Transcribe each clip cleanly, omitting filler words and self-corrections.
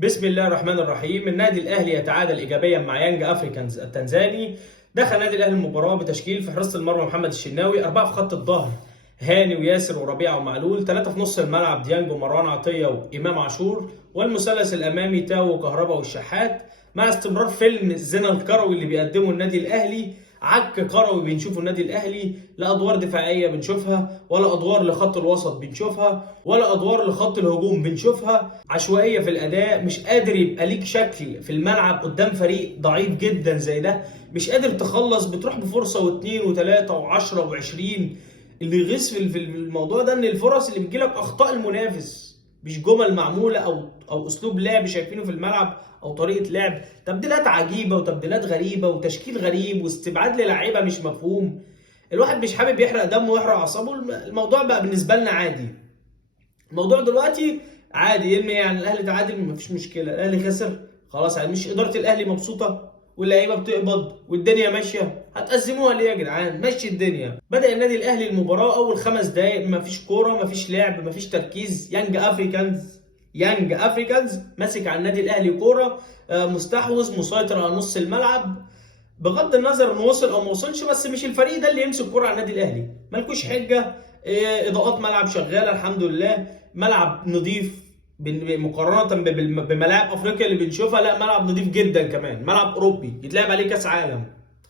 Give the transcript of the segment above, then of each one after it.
بسم الله الرحمن الرحيم. النادي الاهلي يتعادل ايجابيا مع يانج افريكانز التنزاني. دخل النادي الاهلي المباراه بتشكيل: في حراسه المرمى محمد الشناوي، 4 في خط الظهر هاني وياسر وربيعه ومعلول، 3 في نص الملعب ديانج ومروان عطيه وامام عاشور، والمثلث الامامي تاو وكهربا والشحات. مع استمرار فيلم الزنا الكروي اللي بيقدمه النادي الاهلي، عك كروي بنشوفه النادي الاهلي، لا ادوار دفاعيه بنشوفها، ولا ادوار لخط الوسط بنشوفها، ولا ادوار لخط الهجوم بنشوفها. عشوائيه في الاداء، مش قادر يبقى ليك شكل في الملعب قدام فريق ضعيف جدا زي ده، مش قادر تخلص، بتروح بفرصه واثنين وثلاثه وعشرة وعشرين. اللي يغيظ في الموضوع ده ان الفرص اللي بتجيلك اخطاء المنافس، مش جمل معموله او اسلوب لعب شايفينه في الملعب او طريقه لعب. تبديلات عجيبه وتبديلات غريبه وتشكيل غريب واستبعاد للاعيبه مش مفهوم. الواحد مش حابب يحرق دمه ويحرق اعصابه. الموضوع بقى بالنسبه لنا عادي. الموضوع دلوقتي عادي، يعني الاهلي تعادل مفيش مشكله، الاهلي خسر خلاص عادي. مش اداره الاهلي مبسوطه واللعيبه بتقبض والدنيا ماشيه؟ هتأزموها ليه يا جدعان؟ مشي الدنيا. بدأ النادي الاهلي المباراه، اول 5 دقائق مفيش كوره، مفيش لعب، مفيش تركيز. يانج افريكانز ماسك على النادي الاهلي كوره، مستحوذ مسيطر على نص الملعب. بغض النظر انه وصل او ما وصلش، بس مش الفريق ده اللي يمسك كوره على النادي الاهلي. مالكوش حجه. اضاءات ملعب شغاله الحمد لله، ملعب نظيف مقارنه بملاعب افريقيا اللي بنشوفها. لا، ملعب نظيف جدا، كمان ملعب اوروبي يتلعب عليه كاس عالم.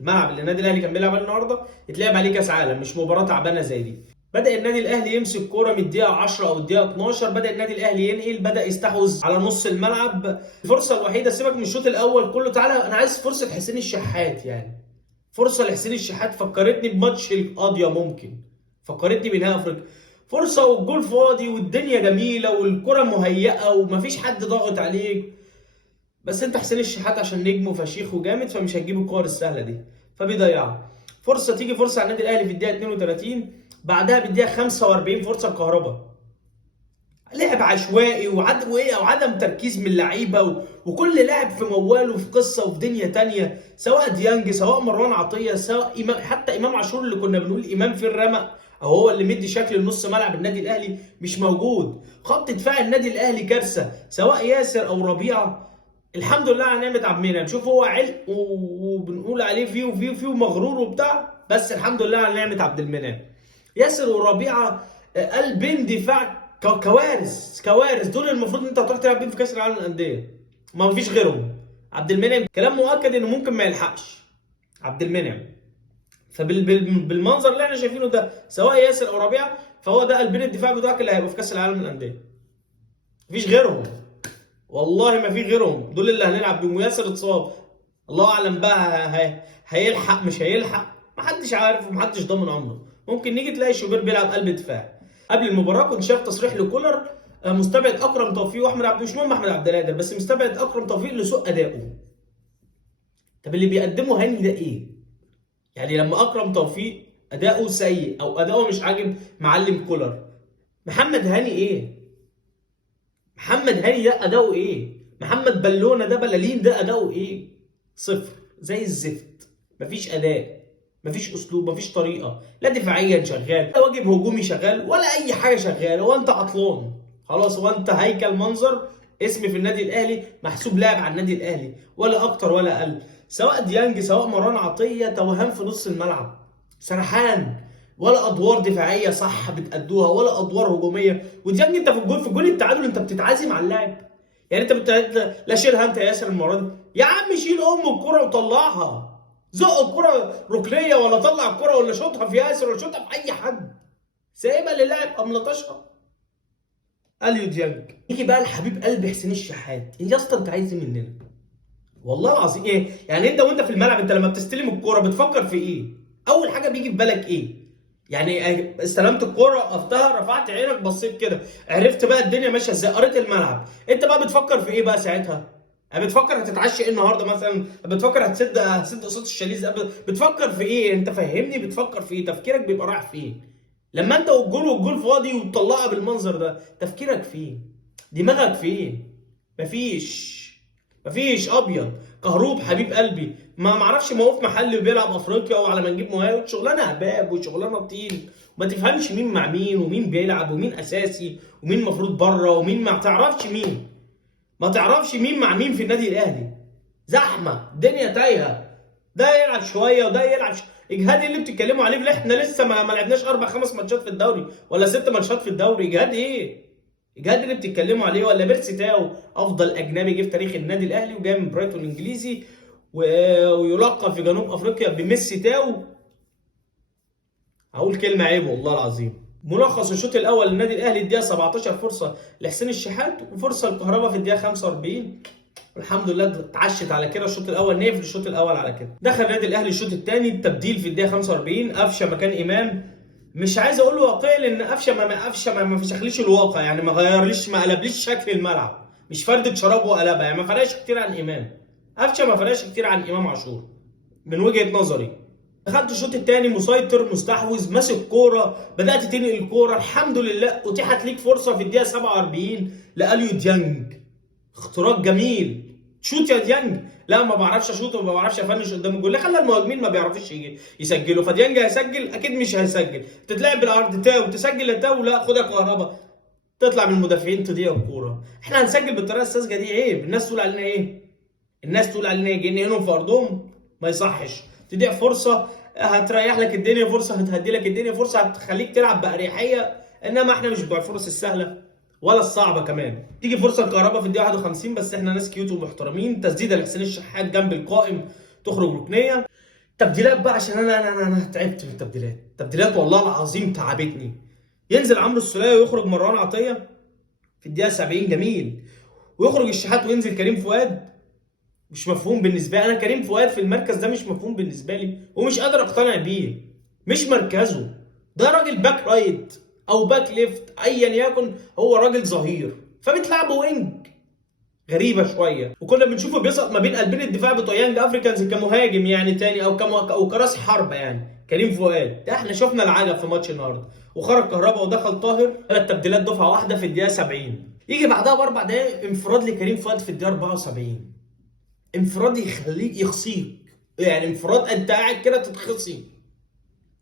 الملعب اللي النادي الاهلي كان بيلعب عليه النهارده يتلعب عليه كاس عالم، مش مباراه تعبانه زي دي. بدأ النادي الاهلي يمسك كوره من الدقيقه 10 او الدقيقه 12. بدأ النادي الاهلي ينقل، بدأ يستحوذ على نص الملعب. الفرصه الوحيده، سيبك من الشوط الاول كله، تعالى انا عايز فرصه حسين الشحات. يعني فرصه لحسين الشحات فكرتني بماتش القاضيه، ممكن فكرتني بنهائي افريقيا. فرصه والجول فاضي والدنيا جميله والكره مهيئه ومفيش حد ضاغط عليك، بس انت حسين الشحات عشان نجم وفشيخ وجامد فمش هتجيب الكور السهله دي، فبيضيعها. تيجي فرصه على النادي الاهلي في الدقيقه 32، بعدها بالدقيقه 45 فرصه الكهرباء. لعب عشوائي وعدم تركيز من اللعيبه وكل لاعب في مواله في قصه وفي دنيا تانية، سواء ديانج سواء مروان عطيه سواء حتى امام عاشور اللي كنا بنقول امام في الرمق، او هو اللي مدي شكل لنص ملعب النادي الاهلي، مش موجود. خط دفاع النادي الاهلي كارثه، سواء ياسر او ربيعه. الحمد لله على نعمه عبد المنعم، شوف هو علق وبنقول عليه فيه ومغرور وبتاع، بس الحمد لله على نعمه عبد المنعم. ياسر وربيعه قلبين دفاع كوارث دول المفروض ان انت هتروح تلعب بيهم في كاس العالم للانديه، ما فيش غيرهم. عبد المنعم كلام مؤكد انه ممكن ما يلحقش عبد المنعم. فبالمنظر اللي احنا شايفينه ده، سواء ياسر او ربيعه، فهو ده قلبين الدفاع بتوعك اللي هيبقوا في كاس العالم للانديه، مفيش غيرهم. والله ما في غيرهم، دول اللي هنلعب بيهم. وياسر اتصاب، الله اعلم بقى هيلحق مش هيلحق، محدش عارف ومحدش ضامن عمره. ممكن نيجي تلاقي شوبير بيلعب قلب دفاع. قبل المباراه كنت شايف تصريح لكولر، مستبعد اكرم توفيق واحمد عبد، مش مهم احمد عبد القادر، بس مستبعد اكرم توفيق لسوء ادائه. طب اللي بيقدمه هاني ده ايه؟ يعني لما اكرم توفيق اداؤه سيء او اداؤه مش عاجب معلم كولر، محمد هاني ايه؟ محمد هاني ده اداؤه ايه؟ محمد بالونه ده بلالين ده اداؤه ايه؟ صفر، زي الزفت. مفيش اداء، مفيش اسلوب، مفيش طريقه، لا دفاعيا شغال، لا واجب هجومي شغال، ولا اي حاجه شغال. هو انت عطلان خلاص، هو انت هيكل منظر اسم في النادي الاهلي، محسوب لاعب على النادي الاهلي، ولا اكتر ولا اقل. سواء ديانج سواء مروان عطيه، توهان في نص الملعب، سرحان، ولا ادوار دفاعيه صح بتأدوها ولا ادوار هجوميه. وديانج انت في جول التعادل انت بتتعازم على اللاعب. يعني انت لا شيلها انت يا ياسر المره دي، يا عم شيل الكره وطلعها، زق الكره ركنيه، ولا طلع الكره، ولا شوطها في ياسر، ولا شوطها في اي حد، سايبها للاعب قام لطشها. اليو ديانج. يجي بقى الحبيب قلب حسين الشحات، يا اسطى انت عايز ايه مننا؟ والله العظيم ايه؟ يعني انت وانت في الملعب، انت لما بتستلم الكوره بتفكر في ايه؟ اول حاجه بيجي في بالك ايه؟ يعني استلمت الكوره، وقفتها، رفعت عينك، بصيت كده، عرفت بقى الدنيا ماشيه ازاي، قريت الملعب، انت بقى بتفكر في ايه بقى ساعتها؟ بتفكر هتتعشى ايه النهارده مثلا؟ بتفكر هتسد قصاد الشاليز؟ بتفكر في ايه؟ انت فهمني، بتفكر في ايه؟ تفكيرك بيبقى رايح فين؟ لما انت والجول فاضي وتطلعها بالمنظر ده، تفكيرك فين؟ دماغك فين؟ مفيش ابيض كهروب حبيب قلبي، ما معرفش موقف محلي وبيلعب افريقيا وعلى ما نجيب مهاجم، شغلانه هباب وشغلانه طين، وما تفهمش مين مع مين ومين بيلعب ومين اساسي ومين المفروض بره ومين ما تعرفش مين. ما تعرفش مين مع مين في النادي الاهلي، زحمه، الدنيا تايهه، ده يلعب شويه وده يلعب اجهاد اللي بتتكلموا عليه؟ احنا لسه ما لعبناش 4 5 ماتشات في الدوري ولا 6 ماتشات في الدوري، اجهاد ايه؟ اجهاد اللي بتتكلموا عليه؟ ولا بيرسي تاو افضل اجنبي جه في تاريخ النادي الاهلي وجاي من برايتون الانجليزي ويلقب في جنوب افريقيا بميسي تاو؟ هقول كلمه عيب والله العظيم. ملخص الشوط الاول للنادي الاهلي: الدقيقه 17 فرصه لحسين الشحات وفرصه الكهرباء في الدقيقه 45. الحمد لله اتعشت على كده الشوط الاول، نقفل الشوط الاول على كده. دخل النادي الاهلي الشوط الثاني، التبديل في الدقيقه 45، قفشه مكان امام. مش عايز اقول واقعي لان قفشه ما فشخليش الواقع، يعني ما غيرليش، ما قلبليش شكل الملعب، مش فردة شراب وقلبها، يعني ما فرقش كتير عن امام. قفشه ما فرقش كتير عن امام عاشور من وجهه نظري. دخلت الشوط الثاني مسيطر مستحوذ ماسك كوره، بدات تنقل الكوره، الحمد لله اتيحت ليك فرصه في الدقيقه 47 لاليو ديانج، اختراق جميل، شوت يا ديانج. لا ما بعرفش اشوط وما بعرفش افنش قدام الجول، خلى المهاجمين ما بيعرفوش يسجلوا، فديانج هيسجل اكيد مش هيسجل، تتلعب بالعرض تاو تسجل التاو، لا خدها كهرباء تطلع من المدافعين تضيع الكوره. احنا هنسجل بالطريقه الساذجه دي؟ عيب، الناس تقول علينا ايه؟ الناس تقول علينا ايه؟ جايين هنا في ارضهم؟ ما يصحش. تضيع فرصه هتريح لك الدنيا، فرصه هتهدي لك الدنيا، فرصه هتخليك تلعب باريحيه، انما احنا مش بتوع الفرص السهله ولا الصعبه كمان. تيجي فرصه الكهرباء في الدقيقه 51، بس احنا ناس كيوت ومحترمين، تسديده لحسين الشحات جنب القائم تخرج ركنيه. تبديلات بقى عشان انا تعبت من التبديلات، التبديلات والله العظيم تعبتني. ينزل عمرو السوليه ويخرج مروان عطيه في الدقيقه 70 جميل، ويخرج الشحات وينزل كريم فؤاد. مش مفهوم بالنسبه لي، انا كريم فؤاد في المركز ده مش مفهوم بالنسبه لي ومش قادر اقتنع بيه، مش مركزه. ده راجل باك رايت او باك ليفت ايا يكن، هو راجل ظهير فبتلعبه وينج، غريبه شويه. وكنا بنشوفه بيسقط ما بين قلبين الدفاع بتوع يانج افريكانز كمهاجم يعني تاني او كراس حربه يعني. كريم فؤاد ده احنا شفنا العجب في ماتش النهارده، وخرج كهربا ودخل طاهر، 3 تبديلات دفعه واحده في الدقيقه 70. يجي بعدها ب4 دقائق انفراد لكريم فؤاد في الدقيقه 74، انفراد يخليك يخصيك، يعني انفراد انت قاعد كده تتخصي.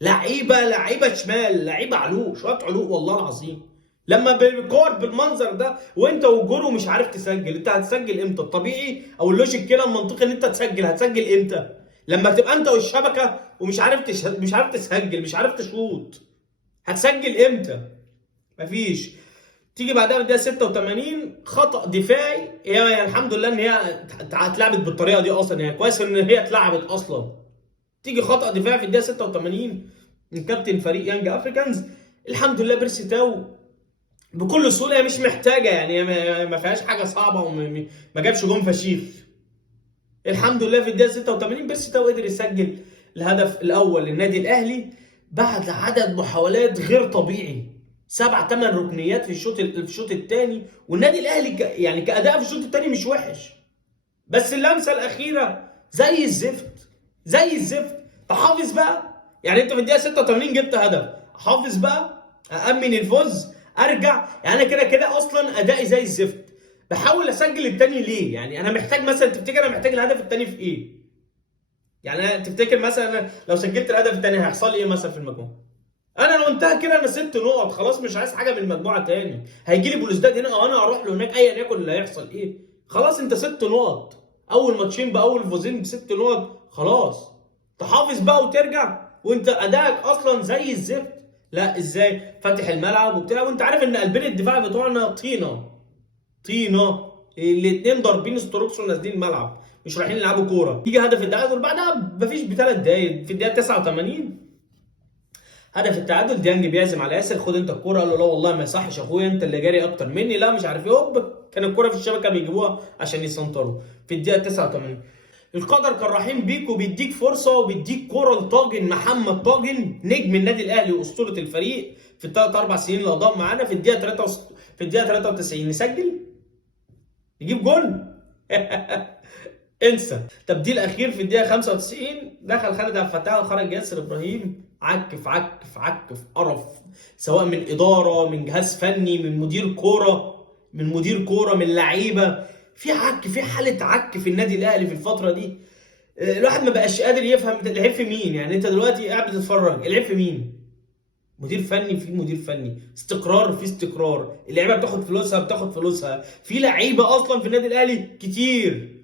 لعيبه شمال، لعيبه علوق، شويه علوق والله العظيم. لما بالكور بالمنظر ده وانت وجوله مش عارف تسجل، انت هتسجل امتى؟ الطبيعي او اللوجيك كده المنطقي ان انت تسجل، هتسجل امتى؟ لما تبقى انت والشبكه ومش عارف مش عارف تسجل، مش عارف تشوط، هتسجل امتى؟ مفيش. تيجي بعدها في الدقيقه 86 خطا دفاعي، هي يعني الحمد لله ان هي اتلعبت بالطريقه دي اصلا، يعني كويس ان هي اتلعبت اصلا. تيجي خطا دفاعي في الدقيقه 86 من كابتن فريق يانج افريكانز. الحمد لله بيرسي تاو بكل سهوله، هي مش محتاجه يعني، هي ما فيهاش حاجه صعبه وما جابش جون فشيخ. الحمد لله في الدقيقه 86 بيرسي تاو قدر يسجل الهدف الاول للنادي الاهلي بعد عدد محاولات غير طبيعي، 7 8 ركنيات في الشوط الثاني. والنادي الاهلي يعني كاداء في الشوط الثاني مش وحش، بس اللمسه الاخيره زي الزفت، زي الزفت. تحافظ بقى، يعني انت في الدقيقه 86 جبت هدف، حافظ بقى، أأمن الفوز، ارجع. يعني انا كده كده اصلا ادائي زي الزفت، بحاول اسجل الثاني ليه؟ يعني انا محتاج مثلا، تفتكر انا محتاج الهدف الثاني في ايه؟ يعني تفتكر مثلا لو سجلت الهدف الثاني هيحصل لي ايه مثلا في المجموعه؟ انا لو انتهى كده انا 6 نقط خلاص، مش عايز حاجه من المجموعه تاني، هيجي لي بوليسداد هنا او انا هروح له هناك، ايا يكن اللي هيحصل ايه. خلاص انت 6 نقط، اول ماتشين باول فوزين ب6 نقط، خلاص. تحافظ بقى وترجع وانت ادائك اصلا زي الزفت؟ لا ازاي؟ فاتح الملعب وبتاع، وانت عارف ان قلبين الدفاع بتوعنا طينه، طينه، الاثنين ضاربين ستروكس ونازلين الملعب، مش رايحين يلعبوا كوره. يجي هدف التعادل بعدها مفيش ب3 دقايق في الدقيقه 89، هدف التعادل. ديانج بيعزم على ياسر، خد انت الكوره، قال له لا والله ما يصحش يا اخويا، انت اللي جاري اكتر مني، لا مش عارف ايه، هوب كان الكوره في الشبكه بيجيبوها عشان يسنطروا في الدقيقه 89. القدر كان رحيم بيك وبيديك فرصه وبيديك كوره لطاجن، محمد طاجن نجم النادي الاهلي واسطوره الفريق في ال3 4 سنين اللي قضاهم معانا، في الدقيقه 93 نسجل، يجيب جول. انسى. تبديل اخير في الدقيقه 95، دخل خالد عبد الفتاح وخرج ياسر ابراهيم. عك في عك في عك في قرف، سواء من اداره، من جهاز فني، من مدير كوره، من لعيبه، في عك، في حاله عك في النادي الاهلي في الفتره دي. الواحد ما بقاش قادر يفهم العيب في مين. يعني انت دلوقتي قاعد بتتفرج، العيب في مين؟ مدير فني في مدير فني، استقرار في استقرار، اللعيبه بتاخد فلوسها، في لعيبه اصلا في النادي الاهلي كتير.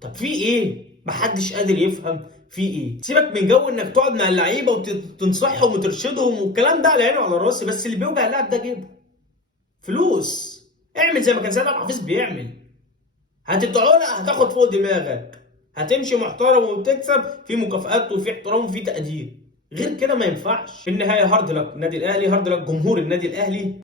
طب في ايه؟ محدش قادر يفهم في ايه. سيبك من جو انك تقعد مع اللعيبه وتنصحهم وترشدهم والكلام ده على عيني وعلى راسي، بس اللي بيوجع اللاعب ده جيبه فلوس. اعمل زي ما كان سيد عبد الحفيظ بيعمل. هتطلع هتاخد فوق دماغك، هتمشي محترم وبتكسب، في مكافآت وفي احترام وفي تقدير. غير كده ما ينفعش. في النهايه هارد لك النادي الاهلي، هارد لك جمهور النادي الاهلي.